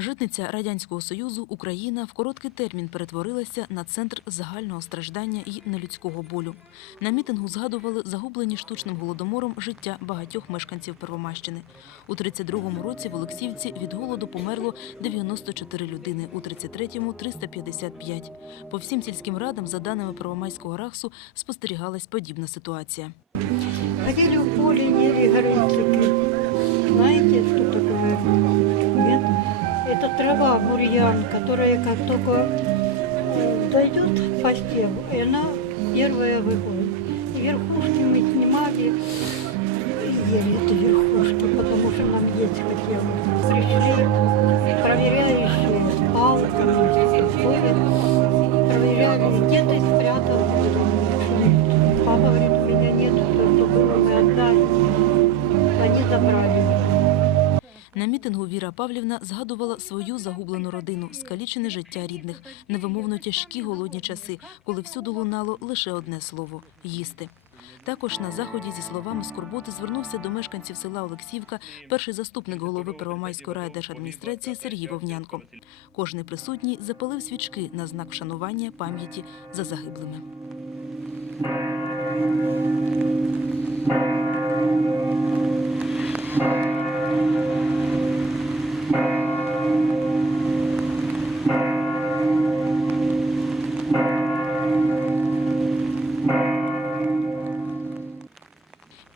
Житниця Радянського Союзу Україна в короткий термін перетворилася на центр загального страждання і нелюдського болю. На мітингу згадували загублені штучним голодомором життя багатьох мешканців Первомащини. У 32-му році в Олексіївці від голоду померло 94 людини, у 33-му – 355. По всім сільським радам, за даними Первомайського рахсу, спостерігалась подібна ситуація. Ходили в поле, ели горынцики. Трава бурьян, которая как только э, дойдет по стебу, и она первая выходит. Верхушки мы снимали, и ели эти верхушки, потому что нам есть хотелось. Пришли проверяющие ходят, проверяли, где На мітингу Віра Павлівна згадувала свою загублену родину, скалічене життя рідних, невимовно тяжкі голодні часи, коли всюди лунало лише одне слово їсти. Також на заході зі словами скорботи звернувся до мешканців села Олексіївка перший заступник голови Первомайської райдержадміністрації Сергій Вовнянко. Кожний присутній запалив свічки на знак вшанування пам'яті за загиблими.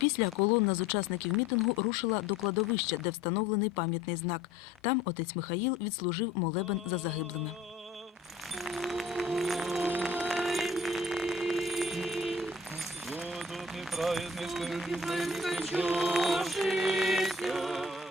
Після колонна з учасників мітингу рушила до кладовища, де встановлений пам'ятний знак. Там отець Михаїл відслужив молебен за загиблими. Праздничком,